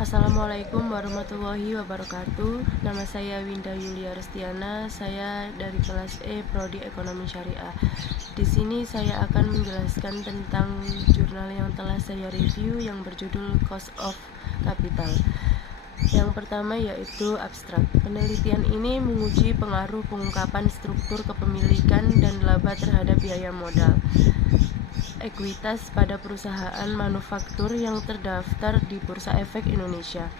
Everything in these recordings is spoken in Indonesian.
Assalamualaikum warahmatullahi wabarakatuh. Nama saya Winda Yulia Restiana. Saya dari kelas E Prodi Ekonomi Syariah. Di sini saya akan menjelaskan tentang jurnal yang telah saya review yang berjudul Cost of Capital. Yang pertama yaitu abstrak. Penelitian ini menguji pengaruh pengungkapan struktur kepemilikan dan laba terhadap biaya modal ekuitas pada perusahaan manufaktur yang terdaftar di Bursa Efek Indonesia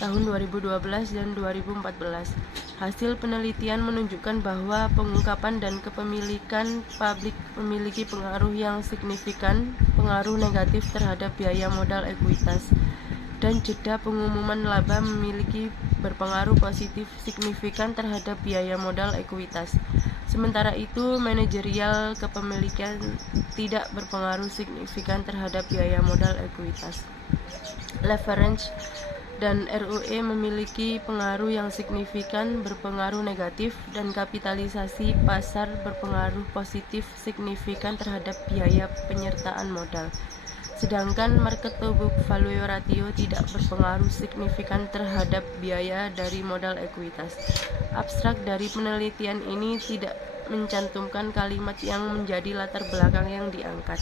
tahun 2012 dan 2014. Hasil penelitian menunjukkan bahwa pengungkapan dan kepemilikan publik memiliki pengaruh yang signifikan, pengaruh negatif terhadap biaya modal ekuitas, dan jeda pengumuman laba memiliki berpengaruh positif signifikan terhadap biaya modal ekuitas. Sementara itu, manajerial kepemilikan tidak berpengaruh signifikan terhadap biaya modal ekuitas. Leverage dan ROE memiliki pengaruh yang signifikan berpengaruh negatif, dan kapitalisasi pasar berpengaruh positif signifikan terhadap biaya penyertaan modal. Sedangkan market to book value ratio tidak berpengaruh signifikan terhadap biaya dari modal ekuitas. Abstrak dari penelitian ini tidak mencantumkan kalimat yang menjadi latar belakang yang diangkat.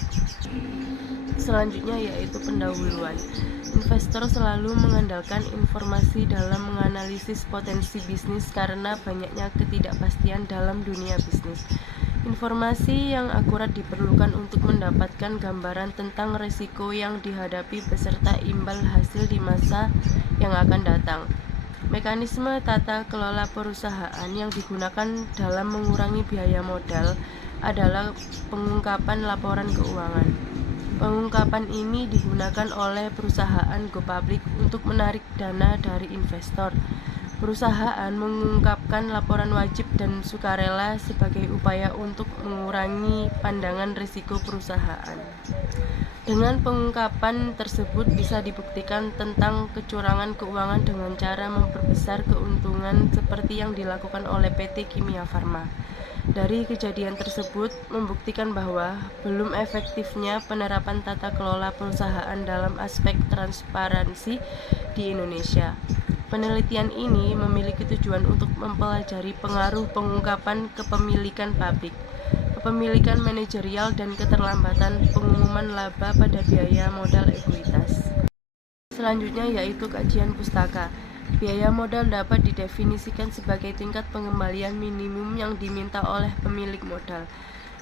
Selanjutnya yaitu pendahuluan. Investor selalu mengandalkan informasi dalam menganalisis potensi bisnis karena banyaknya ketidakpastian dalam dunia bisnis. Informasi yang akurat diperlukan untuk mendapatkan gambaran tentang risiko yang dihadapi beserta imbal hasil di masa yang akan datang. Mekanisme tata kelola perusahaan yang digunakan dalam mengurangi biaya modal adalah pengungkapan laporan keuangan. Pengungkapan ini digunakan oleh perusahaan go public untuk menarik dana dari investor. Perusahaan mengungkapkan laporan wajib dan sukarela sebagai upaya untuk mengurangi pandangan risiko perusahaan. Dengan pengungkapan tersebut bisa dibuktikan tentang kecurangan keuangan dengan cara memperbesar keuntungan seperti yang dilakukan oleh PT Kimia Farma. Dari kejadian tersebut membuktikan bahwa belum efektifnya penerapan tata kelola perusahaan dalam aspek transparansi di Indonesia. Penelitian ini memiliki tujuan untuk mempelajari pengaruh pengungkapan kepemilikan publik, kepemilikan manajerial, dan keterlambatan pengumuman laba pada biaya modal ekuitas. Selanjutnya yaitu kajian pustaka. Biaya modal dapat didefinisikan sebagai tingkat pengembalian minimum yang diminta oleh pemilik modal.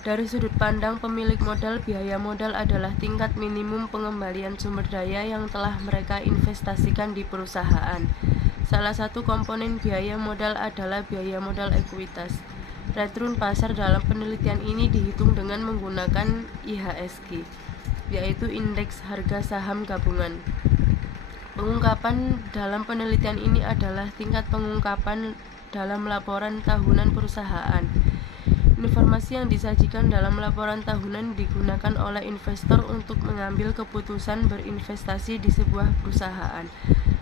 Dari sudut pandang pemilik modal, biaya modal adalah tingkat minimum pengembalian sumber daya yang telah mereka investasikan di perusahaan. Salah satu komponen biaya modal adalah biaya modal ekuitas. Return pasar dalam penelitian ini dihitung dengan menggunakan IHSG, yaitu Indeks Harga Saham Gabungan. Pengungkapan dalam penelitian ini adalah tingkat pengungkapan dalam laporan tahunan perusahaan. Informasi yang disajikan dalam laporan tahunan digunakan oleh investor untuk mengambil keputusan berinvestasi di sebuah perusahaan.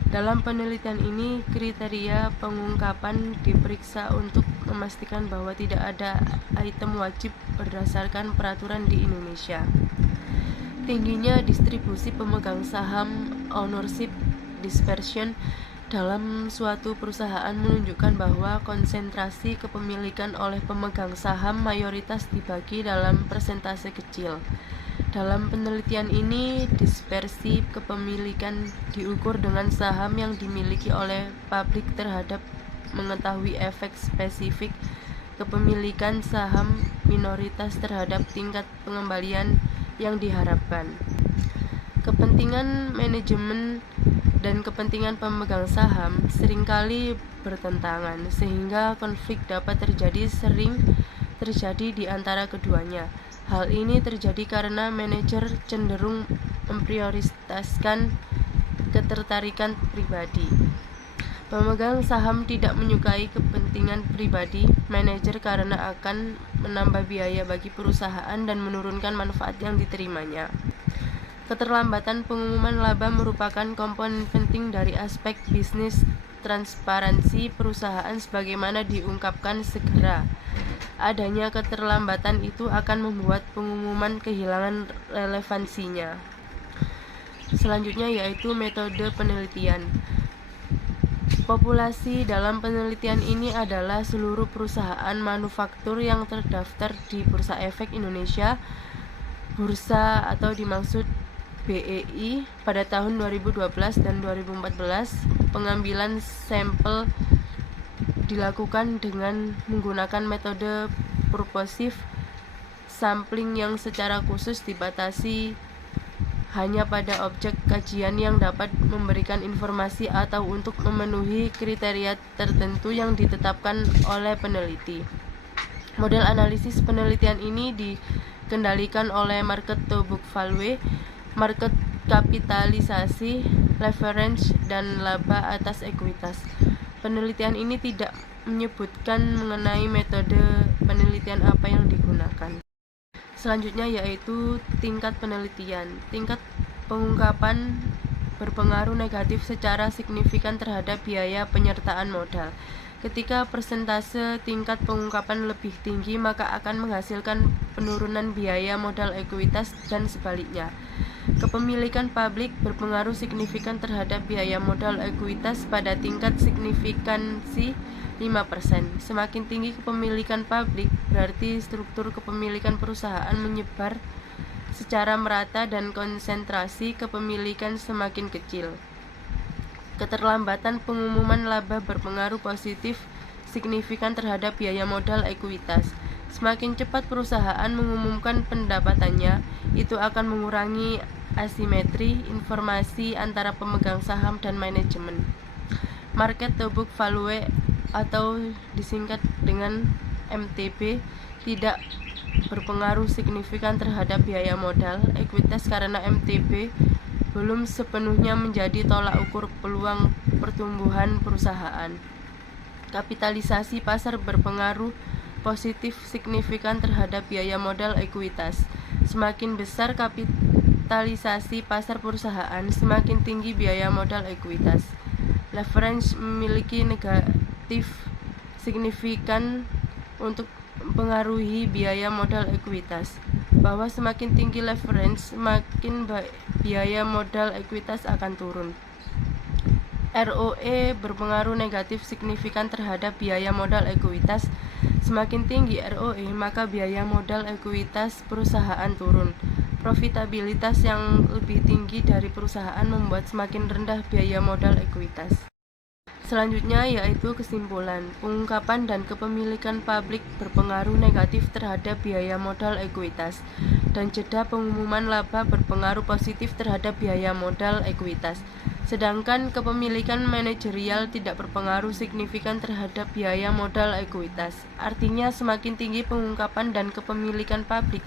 Dalam penelitian ini, kriteria pengungkapan diperiksa untuk memastikan bahwa tidak ada item wajib berdasarkan peraturan di Indonesia. Tingginya distribusi pemegang saham ownership dispersion dalam suatu perusahaan menunjukkan bahwa konsentrasi kepemilikan oleh pemegang saham mayoritas dibagi dalam persentase kecil. Dalam penelitian ini, dispersi kepemilikan diukur dengan saham yang dimiliki oleh publik terhadap mengetahui efek spesifik kepemilikan saham minoritas terhadap tingkat pengembalian yang diharapkan. Kepentingan manajemen dan kepentingan pemegang saham seringkali bertentangan, sehingga konflik dapat sering terjadi di antara keduanya. Hal ini terjadi karena manajer cenderung memprioritaskan ketertarikan pribadi. Pemegang saham tidak menyukai kepentingan pribadi manajer karena akan menambah biaya bagi perusahaan dan menurunkan manfaat yang diterimanya. Keterlambatan pengumuman laba merupakan komponen penting dari aspek bisnis transparansi perusahaan sebagaimana diungkapkan segera. Adanya keterlambatan itu akan membuat pengumuman kehilangan relevansinya. Selanjutnya yaitu metode penelitian. Populasi dalam penelitian ini adalah seluruh perusahaan manufaktur yang terdaftar di Bursa Efek Indonesia, bursa atau dimaksud BEI pada tahun 2012 dan 2014. Pengambilan sampel dilakukan dengan menggunakan metode purposive sampling yang secara khusus dibatasi hanya pada objek kajian yang dapat memberikan informasi atau untuk memenuhi kriteria tertentu yang ditetapkan oleh peneliti. Model analisis penelitian ini dikendalikan oleh market to book value, market kapitalisasi, leverage, dan laba atas ekuitas. Penelitian ini tidak menyebutkan mengenai metode penelitian apa yang digunakan. Selanjutnya yaitu tingkat penelitian. Tingkat pengungkapan berpengaruh negatif secara signifikan terhadap biaya penyertaan modal. Ketika persentase tingkat pengungkapan lebih tinggi, maka akan menghasilkan penurunan biaya modal ekuitas dan sebaliknya. Kepemilikan publik berpengaruh signifikan terhadap biaya modal ekuitas pada tingkat signifikansi 5%. Semakin tinggi kepemilikan publik, berarti struktur kepemilikan perusahaan menyebar secara merata dan konsentrasi kepemilikan semakin kecil. Keterlambatan pengumuman laba berpengaruh positif signifikan terhadap biaya modal ekuitas. Semakin cepat perusahaan mengumumkan pendapatannya, itu akan mengurangi asimetri informasi antara pemegang saham dan manajemen. Market to book value atau disingkat dengan MTB tidak berpengaruh signifikan terhadap biaya modal ekuitas karena MTB belum sepenuhnya menjadi tolak ukur peluang pertumbuhan perusahaan. Kapitalisasi pasar berpengaruh positif signifikan terhadap biaya modal ekuitas. Semakin besar kapitalisasi pasar perusahaan, semakin tinggi biaya modal ekuitas. Leverage memiliki negatif signifikan untuk mempengaruhi biaya modal ekuitas, bahwa semakin tinggi leverage, semakin biaya modal ekuitas akan turun. ROE berpengaruh negatif signifikan terhadap biaya modal ekuitas. Semakin tinggi ROE, maka biaya modal ekuitas perusahaan turun. Profitabilitas yang lebih tinggi dari perusahaan membuat semakin rendah biaya modal ekuitas. Selanjutnya yaitu kesimpulan. Pengungkapan dan kepemilikan publik berpengaruh negatif terhadap biaya modal ekuitas, dan jeda pengumuman laba berpengaruh positif terhadap biaya modal ekuitas. Sedangkan kepemilikan manajerial tidak berpengaruh signifikan terhadap biaya modal ekuitas. Artinya semakin tinggi pengungkapan dan kepemilikan publik,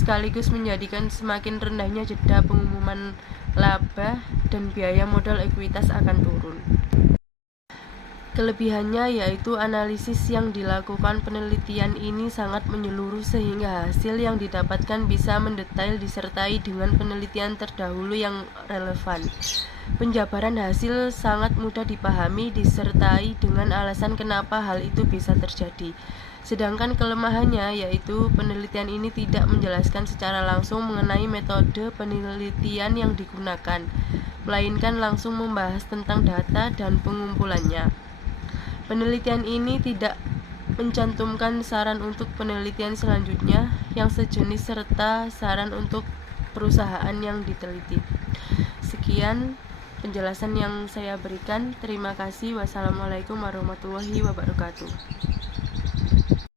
sekaligus menjadikan semakin rendahnya jeda pengumuman laba dan biaya modal ekuitas akan turun. Kelebihannya yaitu analisis yang dilakukan penelitian ini sangat menyeluruh sehingga hasil yang didapatkan bisa mendetail disertai dengan penelitian terdahulu yang relevan. Penjabaran hasil sangat mudah dipahami disertai dengan alasan kenapa hal itu bisa terjadi. Sedangkan kelemahannya yaitu penelitian ini tidak menjelaskan secara langsung mengenai metode penelitian yang digunakan, melainkan langsung membahas tentang data dan pengumpulannya. Penelitian ini tidak mencantumkan saran untuk penelitian selanjutnya yang sejenis serta saran untuk perusahaan yang diteliti. Sekian penjelasan yang saya berikan. Terima kasih. Wassalamualaikum warahmatullahi wabarakatuh.